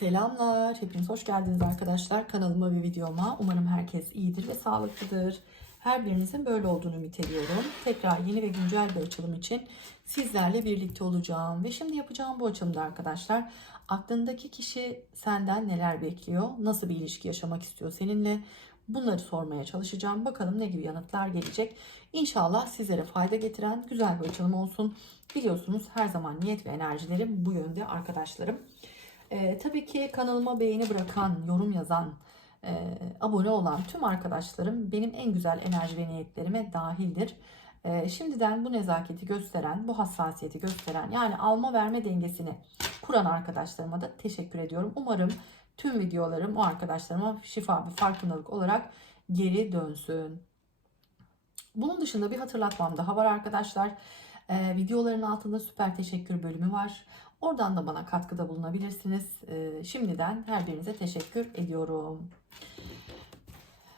Selamlar, hepiniz hoş geldiniz arkadaşlar kanalıma ve videoma. Umarım herkes iyidir ve sağlıklıdır. Her birinizin böyle olduğunu ümit ediyorum. Tekrar yeni ve güncel bir açılım için sizlerle birlikte olacağım. Ve şimdi yapacağım bu açılımda arkadaşlar aklındaki kişi senden neler bekliyor, nasıl bir ilişki yaşamak istiyor seninle bunları sormaya çalışacağım. Bakalım ne gibi yanıtlar gelecek. İnşallah sizlere fayda getiren güzel bir açılım olsun. Biliyorsunuz her zaman niyet ve enerjilerim bu yönde arkadaşlarım. Ee, tabii ki kanalıma beğeni bırakan, yorum yazan, e, abone olan tüm arkadaşlarım benim en güzel enerji ve niyetlerime dahildir. Ee, şimdiden bu nezaketi gösteren, bu hassasiyeti gösteren yani alma verme dengesini kuran arkadaşlarıma da teşekkür ediyorum. Umarım tüm videolarım o arkadaşlarıma şifa bir farkındalık olarak geri dönsün. Bunun dışında bir hatırlatmam daha var arkadaşlar. Ee, videoların altında süper teşekkür bölümü var. Oradan da bana katkıda bulunabilirsiniz. Ee, şimdiden her birinize teşekkür ediyorum.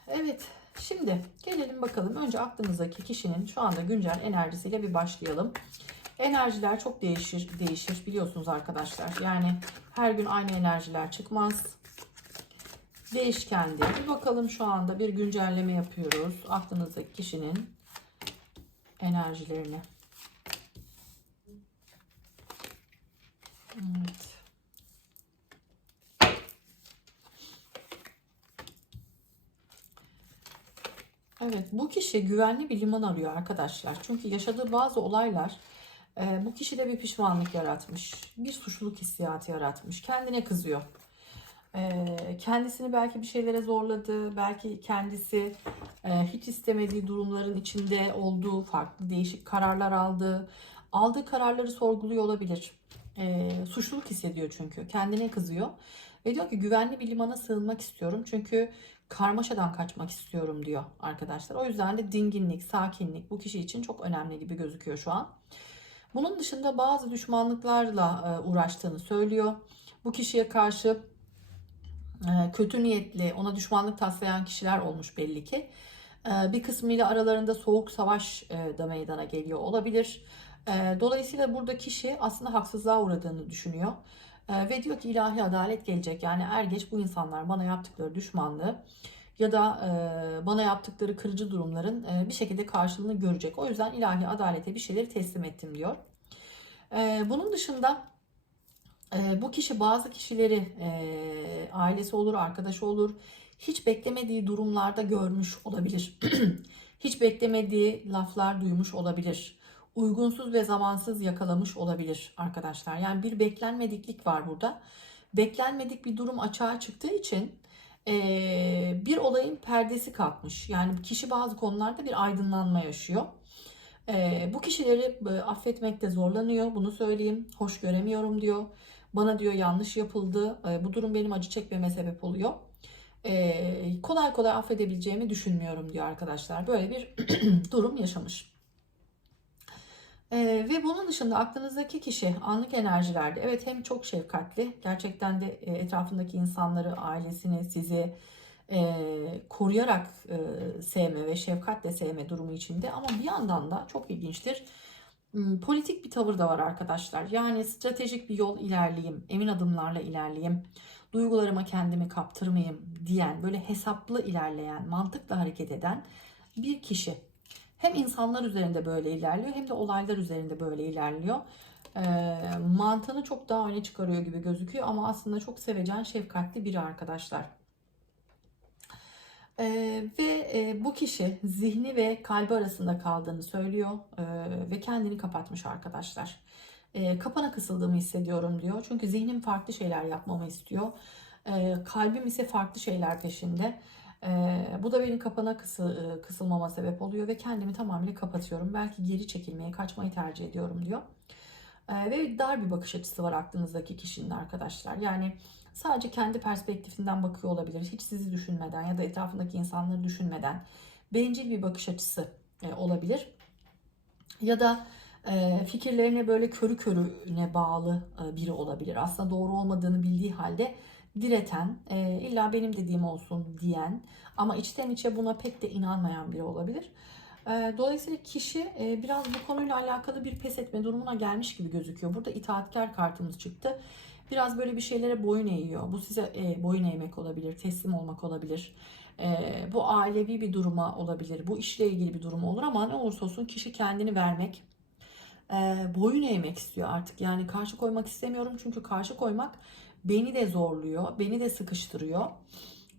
Evet, şimdi gelelim bakalım. Önce aklınızdaki kişinin şu anda güncel enerjisiyle bir başlayalım. Enerjiler çok değişir, değişir biliyorsunuz arkadaşlar. Yani her gün aynı enerjiler çıkmaz. Değişkendi. Bir bakalım şu anda bir güncelleme yapıyoruz. Aklınızdaki kişinin enerjilerini. Evet. Evet, bu kişi güvenli bir liman arıyor arkadaşlar. Çünkü yaşadığı bazı olaylar e, bu kişide bir pişmanlık yaratmış. Bir suçluluk hissiyatı yaratmış. Kendine kızıyor. E, kendisini belki bir şeylere zorladı. Belki kendisi e, hiç istemediği durumların içinde olduğu farklı değişik kararlar aldı. Aldığı kararları sorguluyor olabilir. E, suçluluk hissediyor çünkü. Kendine kızıyor. Ve diyor ki güvenli bir limana sığınmak istiyorum. Çünkü karmaşadan kaçmak istiyorum diyor arkadaşlar. O yüzden de dinginlik, sakinlik bu kişi için çok önemli gibi gözüküyor şu an. Bunun dışında bazı düşmanlıklarla e, uğraştığını söylüyor. Bu kişiye karşı e, kötü niyetli, ona düşmanlık taslayan kişiler olmuş belli ki. E, Bir kısmıyla aralarında soğuk savaş da meydana geliyor olabilir. Dolayısıyla burada kişi aslında haksızlığa uğradığını düşünüyor. Ve diyor ki ilahi adalet gelecek. Yani er geç bu insanlar bana yaptıkları düşmanlığı ya da bana yaptıkları kırıcı durumların bir şekilde karşılığını görecek. O yüzden ilahi adalete bir şeyleri teslim ettim diyor. Bunun dışında bu kişi bazı kişileri ailesi olur, arkadaşı olur. Hiç beklemediği durumlarda görmüş olabilir. hiç beklemediği laflar duymuş olabilir uygunsuz ve zamansız yakalamış olabilir arkadaşlar. Yani bir beklenmediklik var burada. Beklenmedik bir durum açığa çıktığı için e, bir olayın perdesi kalkmış. Yani kişi bazı konularda bir aydınlanma yaşıyor. E, bu kişileri e, affetmekte zorlanıyor. Bunu söyleyeyim. Hoş göremiyorum diyor. Bana diyor yanlış yapıldı. E, bu durum benim acı çekmeme sebep oluyor. E, kolay kolay affedebileceğimi düşünmüyorum diyor arkadaşlar. Böyle bir durum yaşamış. Ee, ve bunun dışında aklınızdaki kişi anlık enerjilerde evet hem çok şefkatli gerçekten de e, etrafındaki insanları, ailesini, sizi e, koruyarak e, sevme ve şefkatle sevme durumu içinde ama bir yandan da çok ilginçtir. Hmm, politik bir tavır da var arkadaşlar. Yani stratejik bir yol ilerleyeyim, emin adımlarla ilerleyeyim, duygularıma kendimi kaptırmayayım diyen, böyle hesaplı ilerleyen, mantıkla hareket eden bir kişi hem insanlar üzerinde böyle ilerliyor hem de olaylar üzerinde böyle ilerliyor. E, mantığını çok daha öne çıkarıyor gibi gözüküyor ama aslında çok sevecen, şefkatli biri arkadaşlar. E, ve e, bu kişi zihni ve kalbi arasında kaldığını söylüyor e, ve kendini kapatmış arkadaşlar. E, kapana kısıldığımı hissediyorum diyor. Çünkü zihnim farklı şeyler yapmamı istiyor. E, kalbim ise farklı şeyler peşinde. Bu da benim kapana kısı, kısılmama sebep oluyor ve kendimi tamamıyla kapatıyorum. Belki geri çekilmeyi, kaçmayı tercih ediyorum diyor. Ee, ve dar bir bakış açısı var aklınızdaki kişinin arkadaşlar. Yani sadece kendi perspektifinden bakıyor olabilir. Hiç sizi düşünmeden ya da etrafındaki insanları düşünmeden bencil bir bakış açısı e, olabilir. Ya da fikirlerine böyle körü körüne bağlı e, biri olabilir. Aslında doğru olmadığını bildiği halde direten, e, illa benim dediğim olsun diyen ama içten içe buna pek de inanmayan biri olabilir. E, dolayısıyla kişi e, biraz bu konuyla alakalı bir pes etme durumuna gelmiş gibi gözüküyor. Burada itaatkar kartımız çıktı. Biraz böyle bir şeylere boyun eğiyor. Bu size e, boyun eğmek olabilir, teslim olmak olabilir. E, bu ailevi bir duruma olabilir. Bu işle ilgili bir durum olur ama ne olursa olsun kişi kendini vermek, e, boyun eğmek istiyor artık. Yani karşı koymak istemiyorum çünkü karşı koymak beni de zorluyor, beni de sıkıştırıyor.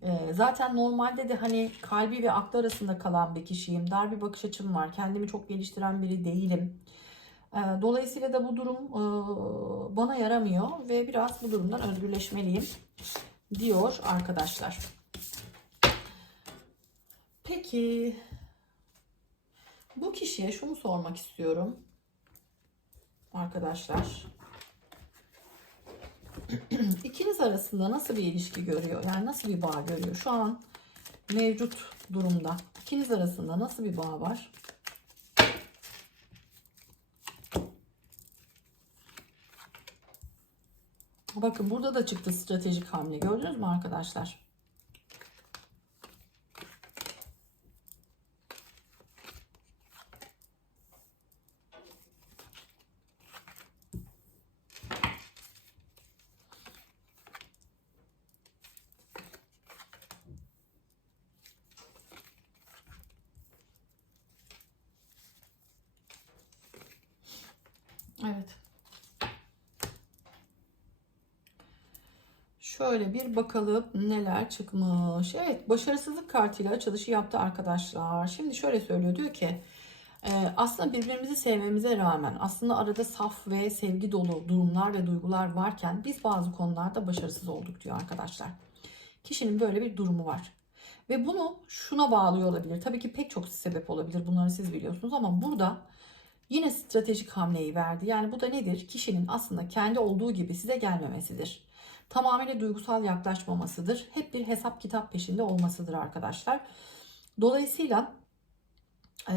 E, zaten normalde de hani kalbi ve aklı arasında kalan bir kişiyim. Dar bir bakış açım var. Kendimi çok geliştiren biri değilim. E, dolayısıyla da bu durum e, bana yaramıyor ve biraz bu durumdan özgürleşmeliyim diyor arkadaşlar. Peki bu kişiye şunu sormak istiyorum arkadaşlar. İkiniz arasında nasıl bir ilişki görüyor? Yani nasıl bir bağ görüyor? Şu an mevcut durumda. İkiniz arasında nasıl bir bağ var? Bakın burada da çıktı stratejik hamle. Gördünüz mü arkadaşlar? Evet. Şöyle bir bakalım neler çıkmış. Evet başarısızlık kartıyla açılışı yaptı arkadaşlar. Şimdi şöyle söylüyor diyor ki e, aslında birbirimizi sevmemize rağmen aslında arada saf ve sevgi dolu durumlar ve duygular varken biz bazı konularda başarısız olduk diyor arkadaşlar. Kişinin böyle bir durumu var. Ve bunu şuna bağlıyor olabilir. Tabii ki pek çok sebep olabilir. Bunları siz biliyorsunuz ama burada yine stratejik hamleyi verdi. Yani bu da nedir? Kişinin aslında kendi olduğu gibi size gelmemesidir tamamıyla duygusal yaklaşmamasıdır. Hep bir hesap kitap peşinde olmasıdır arkadaşlar. Dolayısıyla e,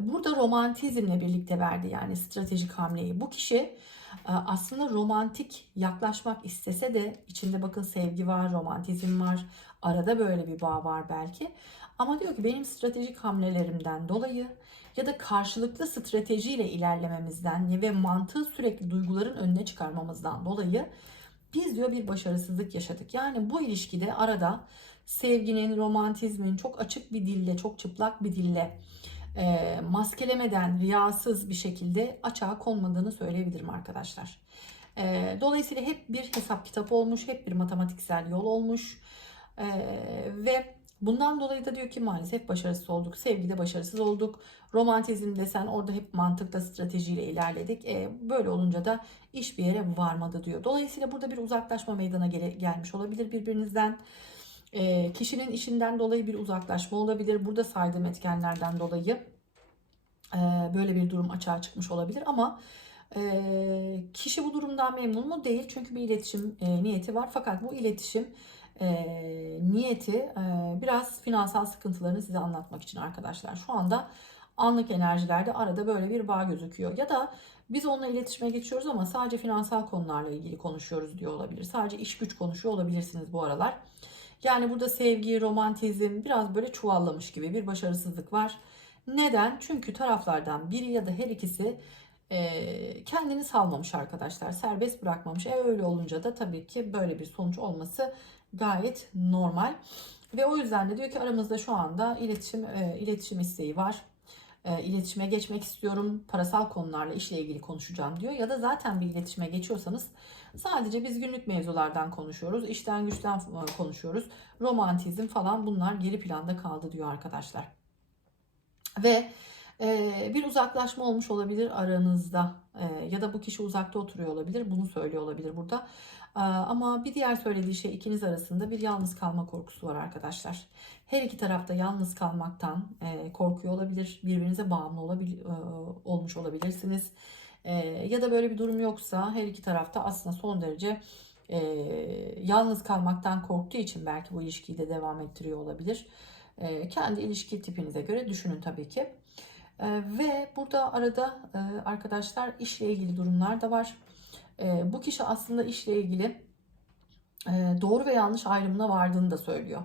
burada romantizmle birlikte verdi yani stratejik hamleyi. Bu kişi e, aslında romantik yaklaşmak istese de içinde bakın sevgi var, romantizm var. Arada böyle bir bağ var belki. Ama diyor ki benim stratejik hamlelerimden dolayı ya da karşılıklı stratejiyle ilerlememizden ve mantığı sürekli duyguların önüne çıkarmamızdan dolayı biz diyor bir başarısızlık yaşadık. Yani bu ilişkide arada sevginin, romantizmin çok açık bir dille, çok çıplak bir dille e, maskelemeden, riyasız bir şekilde açığa konmadığını söyleyebilirim arkadaşlar. E, dolayısıyla hep bir hesap kitap olmuş, hep bir matematiksel yol olmuş e, ve Bundan dolayı da diyor ki maalesef başarısız olduk. Sevgide başarısız olduk. Romantizm desen orada hep mantıkla stratejiyle ilerledik. E, böyle olunca da iş bir yere varmadı diyor. Dolayısıyla burada bir uzaklaşma meydana gel gelmiş olabilir birbirinizden. E, kişinin işinden dolayı bir uzaklaşma olabilir. Burada saydığım etkenlerden dolayı e, böyle bir durum açığa çıkmış olabilir ama e, kişi bu durumdan memnun mu? Değil. Çünkü bir iletişim e, niyeti var. Fakat bu iletişim e, niyeti e, biraz finansal sıkıntılarını size anlatmak için arkadaşlar. Şu anda anlık enerjilerde arada böyle bir bağ gözüküyor. Ya da biz onunla iletişime geçiyoruz ama sadece finansal konularla ilgili konuşuyoruz diyor olabilir. Sadece iş güç konuşuyor olabilirsiniz bu aralar. Yani burada sevgi, romantizm biraz böyle çuvallamış gibi bir başarısızlık var. Neden? Çünkü taraflardan biri ya da her ikisi e, kendini salmamış arkadaşlar. Serbest bırakmamış. E öyle olunca da tabii ki böyle bir sonuç olması gayet normal. Ve o yüzden de diyor ki aramızda şu anda iletişim e, iletişim isteği var. E, iletişime geçmek istiyorum. Parasal konularla işle ilgili konuşacağım diyor. Ya da zaten bir iletişime geçiyorsanız sadece biz günlük mevzulardan konuşuyoruz. işten güçten e, konuşuyoruz. Romantizm falan bunlar geri planda kaldı diyor arkadaşlar. Ve bir uzaklaşma olmuş olabilir aranızda e, ya da bu kişi uzakta oturuyor olabilir. Bunu söylüyor olabilir burada. Ama bir diğer söylediği şey ikiniz arasında bir yalnız kalma korkusu var arkadaşlar. Her iki tarafta yalnız kalmaktan e, korkuyor olabilir. Birbirinize bağımlı olabil, e, olmuş olabilirsiniz. E, ya da böyle bir durum yoksa her iki tarafta aslında son derece yalnız kalmaktan korktuğu için belki bu ilişkiyi de devam ettiriyor olabilir. Kendi ilişki tipinize göre düşünün tabii ki. Ve burada arada arkadaşlar işle ilgili durumlar da var. Bu kişi aslında işle ilgili doğru ve yanlış ayrımına vardığını da söylüyor.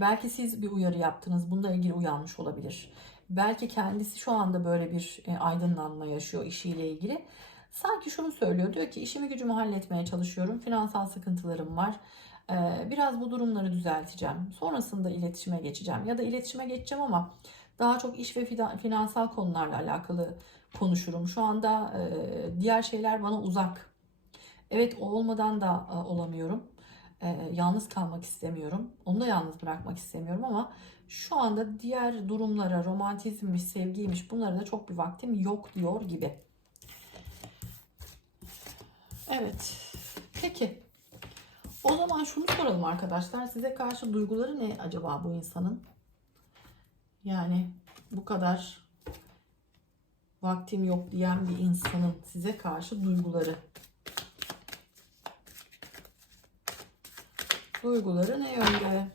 Belki siz bir uyarı yaptınız, bununla ilgili uyanmış olabilir. Belki kendisi şu anda böyle bir e, aydınlanma yaşıyor işiyle ilgili. Sanki şunu söylüyor. Diyor ki işimi gücümü halletmeye çalışıyorum. Finansal sıkıntılarım var. Biraz bu durumları düzelteceğim. Sonrasında iletişime geçeceğim. Ya da iletişime geçeceğim ama daha çok iş ve finansal konularla alakalı konuşurum. Şu anda e, diğer şeyler bana uzak. Evet o olmadan da e, olamıyorum. E, yalnız kalmak istemiyorum. Onu da yalnız bırakmak istemiyorum ama şu anda diğer durumlara, romantizmmiş, sevgiymiş bunlara da çok bir vaktim yok diyor gibi. Evet. Peki. O zaman şunu soralım arkadaşlar. Size karşı duyguları ne acaba bu insanın? Yani bu kadar vaktim yok diyen bir insanın size karşı duyguları. Duyguları ne yönde?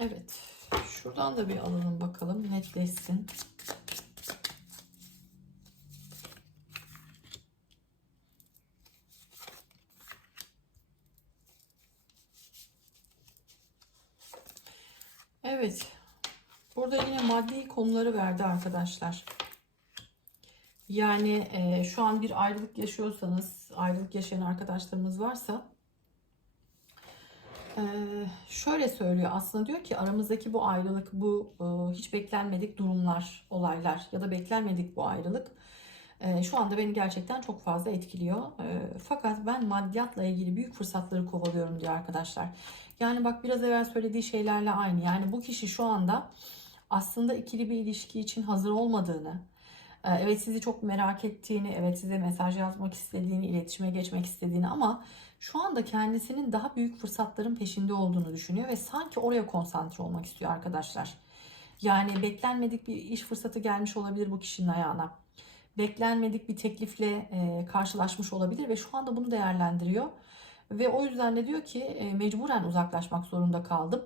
Evet. Şuradan da bir alalım bakalım netleşsin. Evet. Burada yine maddi konuları verdi arkadaşlar. Yani e, şu an bir ayrılık yaşıyorsanız, ayrılık yaşayan arkadaşlarımız varsa ee, şöyle söylüyor aslında diyor ki aramızdaki bu ayrılık, bu e, hiç beklenmedik durumlar, olaylar ya da beklenmedik bu ayrılık e, şu anda beni gerçekten çok fazla etkiliyor. E, fakat ben maddiyatla ilgili büyük fırsatları kovalıyorum diyor arkadaşlar. Yani bak biraz evvel söylediği şeylerle aynı. Yani bu kişi şu anda aslında ikili bir ilişki için hazır olmadığını, evet sizi çok merak ettiğini, evet size mesaj yazmak istediğini, iletişime geçmek istediğini ama şu anda kendisinin daha büyük fırsatların peşinde olduğunu düşünüyor ve sanki oraya konsantre olmak istiyor arkadaşlar. Yani beklenmedik bir iş fırsatı gelmiş olabilir bu kişinin ayağına. Beklenmedik bir teklifle e, karşılaşmış olabilir ve şu anda bunu değerlendiriyor. Ve o yüzden de diyor ki e, mecburen uzaklaşmak zorunda kaldım.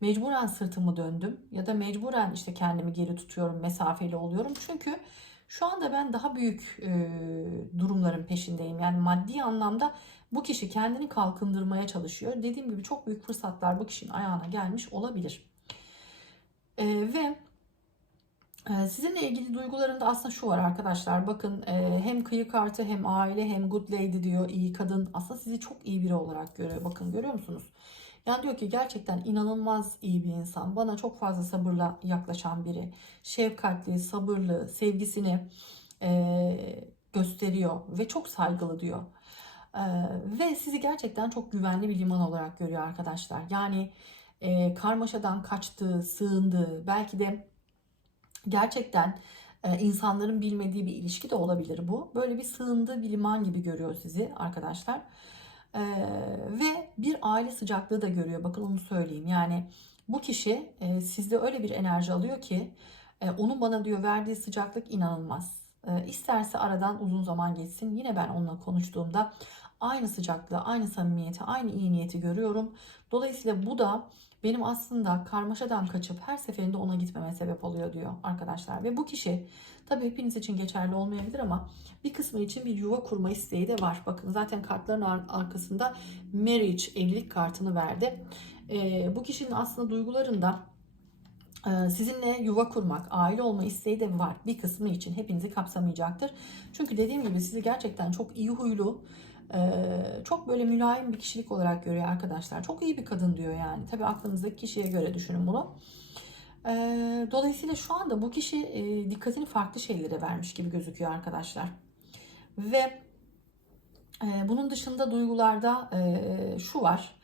Mecburen sırtımı döndüm ya da mecburen işte kendimi geri tutuyorum, mesafeli oluyorum. Çünkü şu anda ben daha büyük e, durumların peşindeyim. Yani maddi anlamda bu kişi kendini kalkındırmaya çalışıyor. Dediğim gibi çok büyük fırsatlar bu kişinin ayağına gelmiş olabilir. E, ve e, sizinle ilgili duygularında aslında şu var arkadaşlar. Bakın e, hem kıyı kartı hem aile hem good lady diyor. iyi kadın. Aslında sizi çok iyi biri olarak görüyor. Bakın görüyor musunuz? Yani diyor ki gerçekten inanılmaz iyi bir insan. Bana çok fazla sabırla yaklaşan biri. Şefkatli, sabırlı, sevgisini e, gösteriyor ve çok saygılı diyor. E, ve sizi gerçekten çok güvenli bir liman olarak görüyor arkadaşlar. Yani e, karmaşadan kaçtığı, sığındığı, belki de gerçekten e, insanların bilmediği bir ilişki de olabilir bu. Böyle bir sığındığı bir liman gibi görüyor sizi arkadaşlar. Ee, ve bir aile sıcaklığı da görüyor. Bakın onu söyleyeyim. Yani bu kişi e, sizde öyle bir enerji alıyor ki e, onun bana diyor verdiği sıcaklık inanılmaz. E, isterse aradan uzun zaman geçsin. Yine ben onunla konuştuğumda aynı sıcaklığı, aynı samimiyeti, aynı iyi niyeti görüyorum. Dolayısıyla bu da benim aslında karmaşadan kaçıp her seferinde ona gitmeme sebep oluyor diyor arkadaşlar. Ve bu kişi tabii hepiniz için geçerli olmayabilir ama bir kısmı için bir yuva kurma isteği de var. Bakın zaten kartların arkasında marriage, evlilik kartını verdi. E, bu kişinin aslında duygularında e, sizinle yuva kurmak, aile olma isteği de var. Bir kısmı için hepinizi kapsamayacaktır. Çünkü dediğim gibi sizi gerçekten çok iyi huylu, çok böyle mülayim bir kişilik olarak görüyor arkadaşlar. Çok iyi bir kadın diyor yani. Tabi aklınızdaki kişiye göre düşünün bunu. Dolayısıyla şu anda bu kişi dikkatini farklı şeylere vermiş gibi gözüküyor arkadaşlar. Ve bunun dışında duygularda şu var.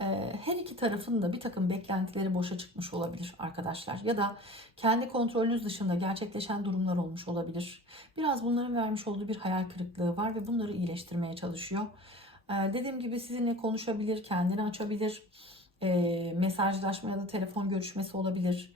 Ee, her iki tarafın da bir takım beklentileri boşa çıkmış olabilir arkadaşlar. Ya da kendi kontrolünüz dışında gerçekleşen durumlar olmuş olabilir. Biraz bunların vermiş olduğu bir hayal kırıklığı var ve bunları iyileştirmeye çalışıyor. Ee, dediğim gibi sizinle konuşabilir, kendini açabilir. Ee, mesajlaşma ya da telefon görüşmesi olabilir.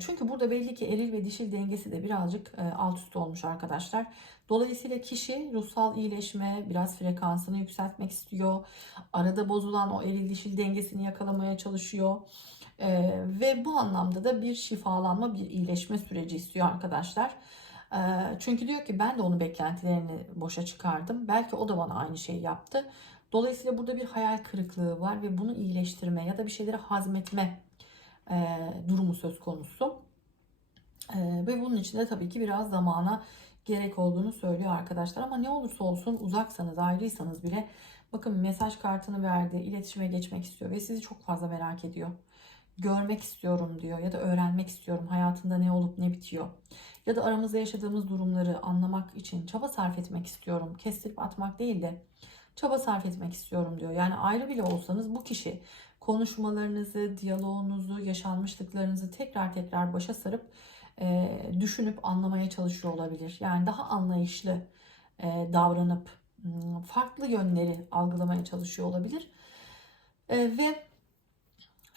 Çünkü burada belli ki eril ve dişil dengesi de birazcık alt üst olmuş arkadaşlar. Dolayısıyla kişi ruhsal iyileşme, biraz frekansını yükseltmek istiyor. Arada bozulan o eril dişil dengesini yakalamaya çalışıyor. Ve bu anlamda da bir şifalanma, bir iyileşme süreci istiyor arkadaşlar. Çünkü diyor ki ben de onun beklentilerini boşa çıkardım. Belki o da bana aynı şeyi yaptı. Dolayısıyla burada bir hayal kırıklığı var ve bunu iyileştirme ya da bir şeyleri hazmetme e, durumu söz konusu. E, ve bunun için de tabii ki biraz zamana gerek olduğunu söylüyor arkadaşlar. Ama ne olursa olsun uzaksanız, ayrıysanız bile bakın mesaj kartını verdi, iletişime geçmek istiyor ve sizi çok fazla merak ediyor. Görmek istiyorum diyor ya da öğrenmek istiyorum hayatında ne olup ne bitiyor. Ya da aramızda yaşadığımız durumları anlamak için çaba sarf etmek istiyorum. Kestirip atmak değil de çaba sarf etmek istiyorum diyor. Yani ayrı bile olsanız bu kişi konuşmalarınızı, diyaloğunuzu, yaşanmışlıklarınızı tekrar tekrar başa sarıp e, düşünüp anlamaya çalışıyor olabilir. Yani daha anlayışlı e, davranıp m, farklı yönleri algılamaya çalışıyor olabilir. E, ve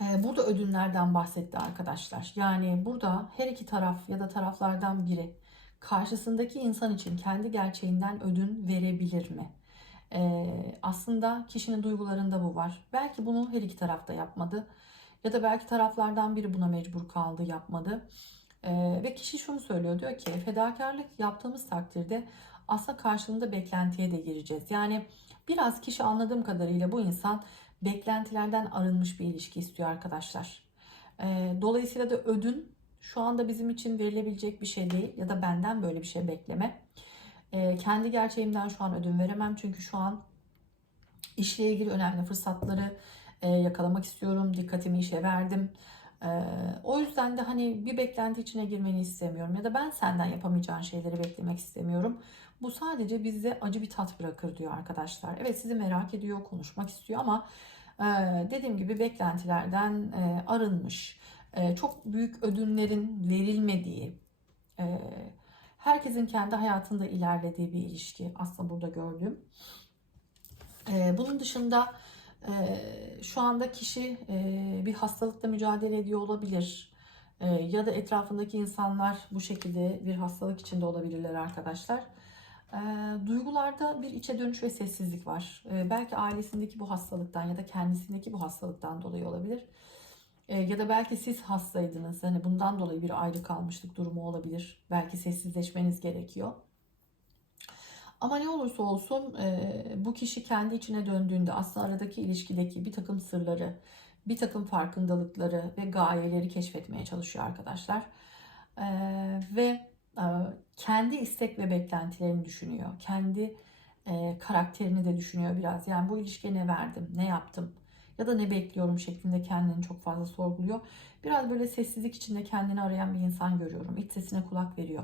e, burada ödünlerden bahsetti arkadaşlar. Yani burada her iki taraf ya da taraflardan biri karşısındaki insan için kendi gerçeğinden ödün verebilir mi? E, aslında kişinin duygularında bu var. Belki bunu her iki tarafta yapmadı. Ya da belki taraflardan biri buna mecbur kaldı, yapmadı. Ee, ve kişi şunu söylüyor diyor ki fedakarlık yaptığımız takdirde aslında karşılığında beklentiye de gireceğiz. Yani biraz kişi anladığım kadarıyla bu insan beklentilerden arınmış bir ilişki istiyor arkadaşlar. Ee, dolayısıyla da ödün şu anda bizim için verilebilecek bir şey değil ya da benden böyle bir şey bekleme. Ee, kendi gerçeğimden şu an ödün veremem çünkü şu an işle ilgili önemli fırsatları e, yakalamak istiyorum. Dikkatimi işe verdim. Ee, o yüzden de hani bir beklenti içine girmeni istemiyorum ya da ben senden yapamayacağın şeyleri beklemek istemiyorum. Bu sadece bizde acı bir tat bırakır diyor arkadaşlar. Evet sizi merak ediyor, konuşmak istiyor ama e, dediğim gibi beklentilerden e, arınmış, e, çok büyük ödünlerin verilmediği, e, herkesin kendi hayatında ilerlediği bir ilişki aslında burada gördüğüm. E, bunun dışında ee, şu anda kişi e, bir hastalıkla mücadele ediyor olabilir. Ee, ya da etrafındaki insanlar bu şekilde bir hastalık içinde olabilirler arkadaşlar. Ee, duygularda bir içe dönüş ve sessizlik var. belki ailesindeki bu hastalıktan ya da kendisindeki bu hastalıktan dolayı olabilir. Ya da belki siz hastaydınız. Hani bundan dolayı bir ayrı kalmışlık durumu olabilir. Belki sessizleşmeniz gerekiyor. Ama ne olursa olsun e, bu kişi kendi içine döndüğünde aslında aradaki ilişkideki bir takım sırları, bir takım farkındalıkları ve gayeleri keşfetmeye çalışıyor arkadaşlar. E, ve e, kendi istek ve beklentilerini düşünüyor. Kendi e, karakterini de düşünüyor biraz. Yani bu ilişkiye ne verdim, ne yaptım ya da ne bekliyorum şeklinde kendini çok fazla sorguluyor. Biraz böyle sessizlik içinde kendini arayan bir insan görüyorum. İç sesine kulak veriyor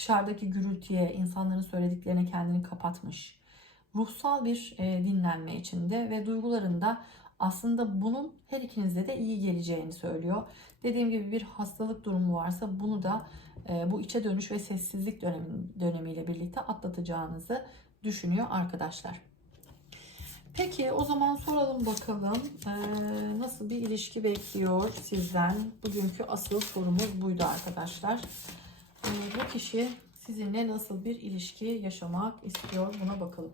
dışarıdaki gürültüye, insanların söylediklerine kendini kapatmış. Ruhsal bir e, dinlenme içinde ve duygularında aslında bunun her ikinizde de iyi geleceğini söylüyor. Dediğim gibi bir hastalık durumu varsa bunu da e, bu içe dönüş ve sessizlik dönemi, dönemiyle birlikte atlatacağınızı düşünüyor arkadaşlar. Peki o zaman soralım bakalım e, nasıl bir ilişki bekliyor sizden? Bugünkü asıl sorumuz buydu arkadaşlar. Ee, bu kişi sizinle nasıl bir ilişki yaşamak istiyor buna bakalım.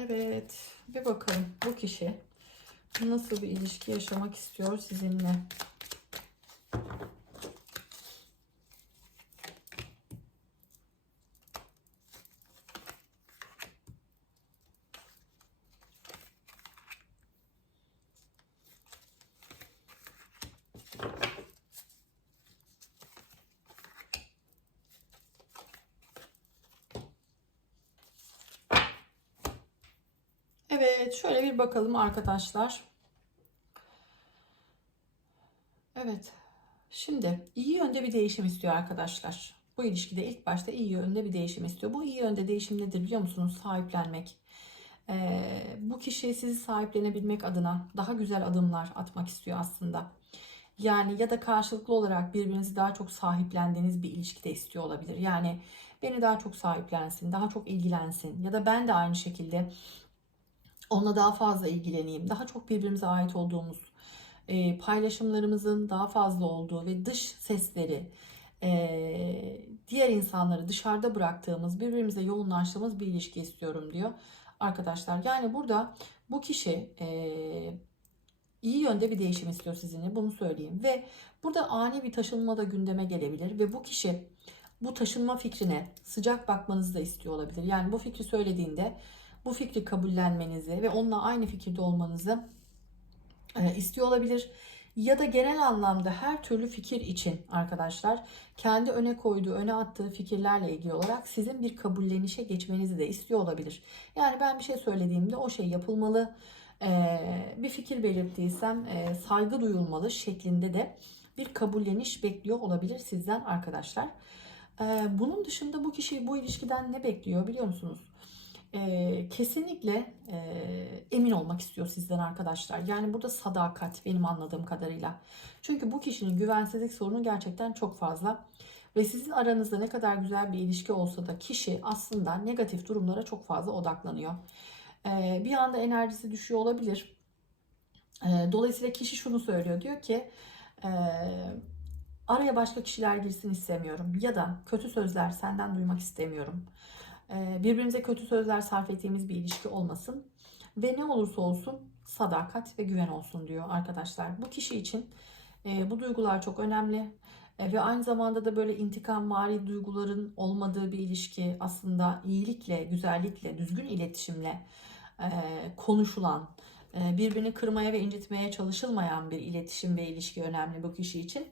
Evet, bir bakalım bu kişi nasıl bir ilişki yaşamak istiyor sizinle. Evet, şöyle bakalım arkadaşlar. Evet. Şimdi iyi yönde bir değişim istiyor arkadaşlar. Bu ilişkide ilk başta iyi yönde bir değişim istiyor. Bu iyi yönde değişim nedir biliyor musunuz? Sahiplenmek. Ee, bu kişi sizi sahiplenebilmek adına daha güzel adımlar atmak istiyor aslında. Yani ya da karşılıklı olarak birbirinizi daha çok sahiplendiğiniz bir ilişkide istiyor olabilir. Yani beni daha çok sahiplensin, daha çok ilgilensin ya da ben de aynı şekilde onunla daha fazla ilgileneyim. Daha çok birbirimize ait olduğumuz, e, paylaşımlarımızın daha fazla olduğu ve dış sesleri, e, diğer insanları dışarıda bıraktığımız, birbirimize yoğunlaştığımız bir ilişki istiyorum diyor arkadaşlar. Yani burada bu kişi e, iyi yönde bir değişim istiyor sizinle bunu söyleyeyim. Ve burada ani bir taşınma da gündeme gelebilir ve bu kişi bu taşınma fikrine sıcak bakmanızı da istiyor olabilir. Yani bu fikri söylediğinde bu fikri kabullenmenizi ve onunla aynı fikirde olmanızı e, istiyor olabilir. Ya da genel anlamda her türlü fikir için arkadaşlar kendi öne koyduğu, öne attığı fikirlerle ilgili olarak sizin bir kabullenişe geçmenizi de istiyor olabilir. Yani ben bir şey söylediğimde o şey yapılmalı, e, bir fikir belirttiysem e, saygı duyulmalı şeklinde de bir kabulleniş bekliyor olabilir sizden arkadaşlar. Bunun dışında bu kişi bu ilişkiden ne bekliyor biliyor musunuz? E, kesinlikle e, emin olmak istiyor sizden arkadaşlar. Yani burada sadakat benim anladığım kadarıyla. Çünkü bu kişinin güvensizlik sorunu gerçekten çok fazla. Ve sizin aranızda ne kadar güzel bir ilişki olsa da kişi aslında negatif durumlara çok fazla odaklanıyor. E, bir anda enerjisi düşüyor olabilir. E, dolayısıyla kişi şunu söylüyor. Diyor ki e, araya başka kişiler girsin istemiyorum. Ya da kötü sözler senden duymak istemiyorum birbirimize kötü sözler sarf ettiğimiz bir ilişki olmasın. Ve ne olursa olsun sadakat ve güven olsun diyor arkadaşlar. Bu kişi için e, bu duygular çok önemli. E, ve aynı zamanda da böyle intikam mari duyguların olmadığı bir ilişki aslında iyilikle, güzellikle, düzgün iletişimle e, konuşulan, birbirini kırmaya ve incitmeye çalışılmayan bir iletişim ve ilişki önemli bu kişi için.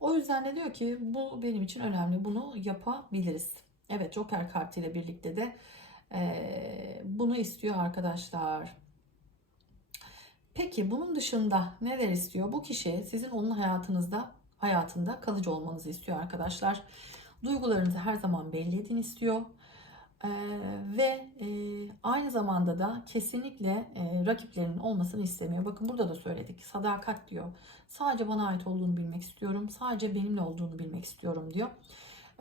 O yüzden de diyor ki bu benim için önemli. Bunu yapabiliriz. Evet Joker kartı ile birlikte de e, bunu istiyor arkadaşlar. Peki bunun dışında neler istiyor? Bu kişi sizin onun hayatınızda hayatında kalıcı olmanızı istiyor arkadaşlar. Duygularınızı her zaman belli edin istiyor. Ee, ve e, aynı zamanda da kesinlikle e, rakiplerinin olmasını istemiyor. Bakın burada da söyledik. Sadakat diyor. Sadece bana ait olduğunu bilmek istiyorum. Sadece benimle olduğunu bilmek istiyorum diyor.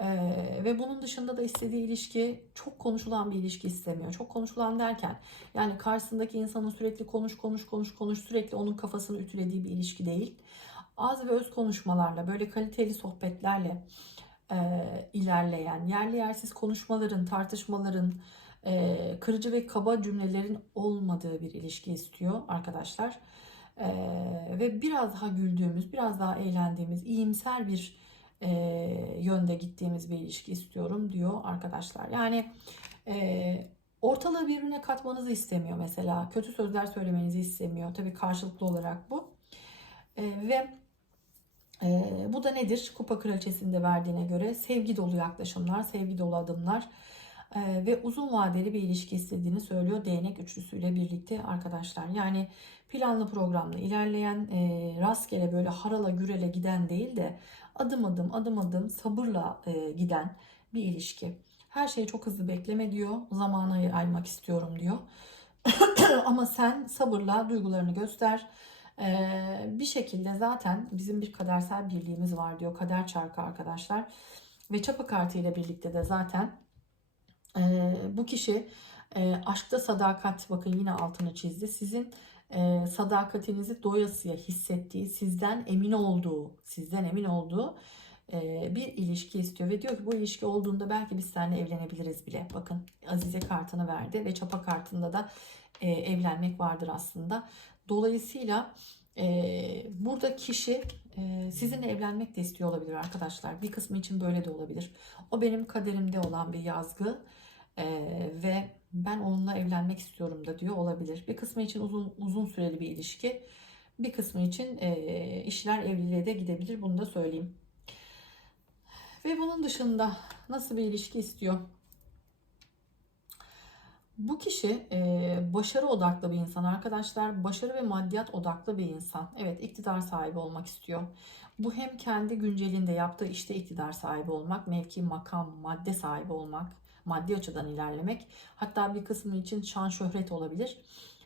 Ee, ve bunun dışında da istediği ilişki çok konuşulan bir ilişki istemiyor. Çok konuşulan derken yani karşısındaki insanın sürekli konuş konuş konuş konuş sürekli onun kafasını ütülediği bir ilişki değil. Az ve öz konuşmalarla böyle kaliteli sohbetlerle e, ilerleyen yerli yersiz konuşmaların tartışmaların e, kırıcı ve kaba cümlelerin olmadığı bir ilişki istiyor arkadaşlar. E, ve biraz daha güldüğümüz biraz daha eğlendiğimiz iyimser bir e, yönde gittiğimiz bir ilişki istiyorum diyor arkadaşlar. Yani e, ortalığı birbirine katmanızı istemiyor mesela. Kötü sözler söylemenizi istemiyor. Tabii karşılıklı olarak bu. E, ve e, bu da nedir? Kupa kraliçesinde verdiğine göre sevgi dolu yaklaşımlar, sevgi dolu adımlar e, ve uzun vadeli bir ilişki istediğini söylüyor değnek üçlüsüyle birlikte arkadaşlar. Yani planlı programlı ilerleyen e, rastgele böyle harala gürele giden değil de adım adım adım adım sabırla e, giden bir ilişki. Her şeyi çok hızlı bekleme diyor. Zamana ayırmak istiyorum diyor. Ama sen sabırla duygularını göster. Ee, bir şekilde zaten bizim bir kadersel birliğimiz var diyor. Kader çarkı arkadaşlar. Ve çapa kartı ile birlikte de zaten e, bu kişi e, aşkta sadakat bakın yine altını çizdi. Sizin e, sadakatinizi doyasıya hissettiği, sizden emin olduğu, sizden emin olduğu e, bir ilişki istiyor. Ve diyor ki bu ilişki olduğunda belki biz seninle evlenebiliriz bile. Bakın Azize kartını verdi ve çapa kartında da e, evlenmek vardır aslında. Dolayısıyla e, burada kişi e, sizinle evlenmek de istiyor olabilir arkadaşlar. Bir kısmı için böyle de olabilir. O benim kaderimde olan bir yazgı e, ve ben onunla evlenmek istiyorum da diyor olabilir. Bir kısmı için uzun uzun süreli bir ilişki. Bir kısmı için e, işler evliliğe de gidebilir. Bunu da söyleyeyim. Ve bunun dışında nasıl bir ilişki istiyor? Bu kişi e, başarı odaklı bir insan arkadaşlar. Başarı ve maddiyat odaklı bir insan. Evet iktidar sahibi olmak istiyor. Bu hem kendi güncelinde yaptığı işte iktidar sahibi olmak, mevki, makam, madde sahibi olmak, maddi açıdan ilerlemek. Hatta bir kısmı için şan şöhret olabilir.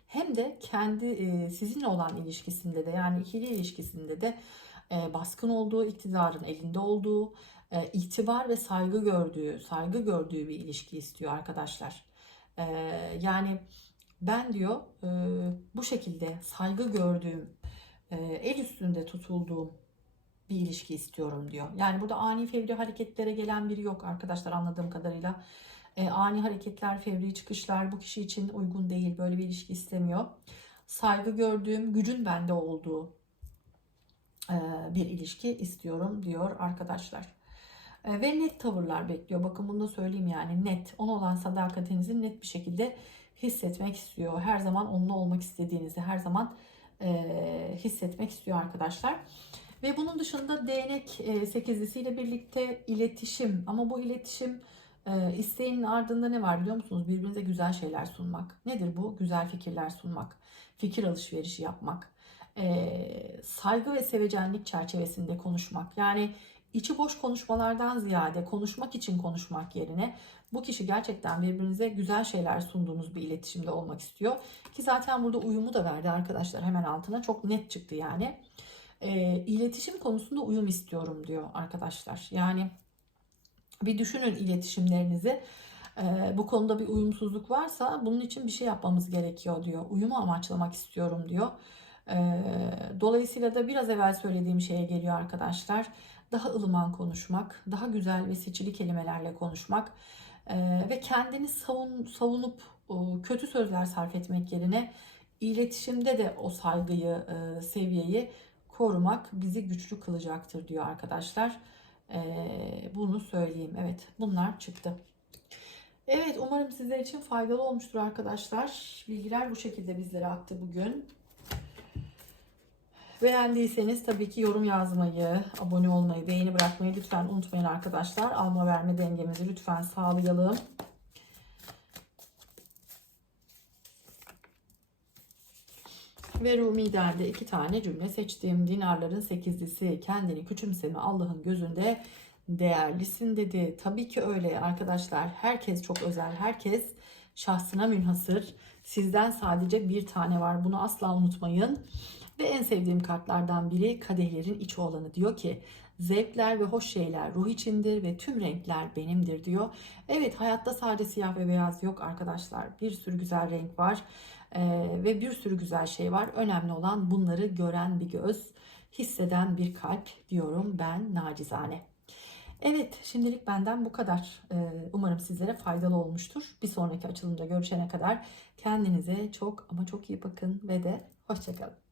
Hem de kendi e, sizinle olan ilişkisinde de yani ikili ilişkisinde de e, baskın olduğu, iktidarın elinde olduğu, e, itibar ve saygı gördüğü, saygı gördüğü bir ilişki istiyor arkadaşlar. Yani ben diyor bu şekilde saygı gördüğüm, el üstünde tutulduğum bir ilişki istiyorum diyor. Yani burada ani fevri hareketlere gelen biri yok arkadaşlar anladığım kadarıyla. E, ani hareketler, fevri çıkışlar bu kişi için uygun değil. Böyle bir ilişki istemiyor. Saygı gördüğüm, gücün bende olduğu e, bir ilişki istiyorum diyor arkadaşlar. E, ve net tavırlar bekliyor. Bakın bunu da söyleyeyim yani net. Ona olan sadakatinizi net bir şekilde hissetmek istiyor. Her zaman onunla olmak istediğinizi her zaman e, hissetmek istiyor arkadaşlar. Ve bunun dışında değnek e, sekizlisiyle birlikte iletişim. Ama bu iletişim e, isteğinin ardında ne var biliyor musunuz? Birbirinize güzel şeyler sunmak. Nedir bu? Güzel fikirler sunmak. Fikir alışverişi yapmak. E, saygı ve sevecenlik çerçevesinde konuşmak. Yani içi boş konuşmalardan ziyade konuşmak için konuşmak yerine bu kişi gerçekten birbirinize güzel şeyler sunduğunuz bir iletişimde olmak istiyor. Ki zaten burada uyumu da verdi arkadaşlar hemen altına. Çok net çıktı yani. E, iletişim konusunda uyum istiyorum diyor arkadaşlar. Yani bir düşünün iletişimlerinizi. E, bu konuda bir uyumsuzluk varsa bunun için bir şey yapmamız gerekiyor diyor. Uyumu amaçlamak istiyorum diyor. E, dolayısıyla da biraz evvel söylediğim şeye geliyor arkadaşlar. Daha ılıman konuşmak, daha güzel ve seçili kelimelerle konuşmak e, ve kendini savun, savunup e, kötü sözler sarf etmek yerine iletişimde de o saygıyı, e, seviyeyi korumak bizi güçlü kılacaktır diyor arkadaşlar. Ee, bunu söyleyeyim. Evet bunlar çıktı. Evet umarım sizler için faydalı olmuştur arkadaşlar. Bilgiler bu şekilde bizlere aktı bugün. Beğendiyseniz tabii ki yorum yazmayı, abone olmayı, beğeni bırakmayı lütfen unutmayın arkadaşlar. Alma verme dengemizi lütfen sağlayalım. Ve Rumi'den de iki tane cümle seçtim. Dinarların sekizlisi kendini küçümseme Allah'ın gözünde değerlisin dedi. Tabii ki öyle arkadaşlar. Herkes çok özel. Herkes şahsına münhasır. Sizden sadece bir tane var. Bunu asla unutmayın. Ve en sevdiğim kartlardan biri kadehlerin iç olanı diyor ki zevkler ve hoş şeyler ruh içindir ve tüm renkler benimdir diyor. Evet hayatta sadece siyah ve beyaz yok arkadaşlar. Bir sürü güzel renk var. Ee, ve bir sürü güzel şey var. Önemli olan bunları gören bir göz, hisseden bir kalp diyorum ben nacizane. Evet şimdilik benden bu kadar. Ee, umarım sizlere faydalı olmuştur. Bir sonraki açılımda görüşene kadar kendinize çok ama çok iyi bakın ve de hoşçakalın.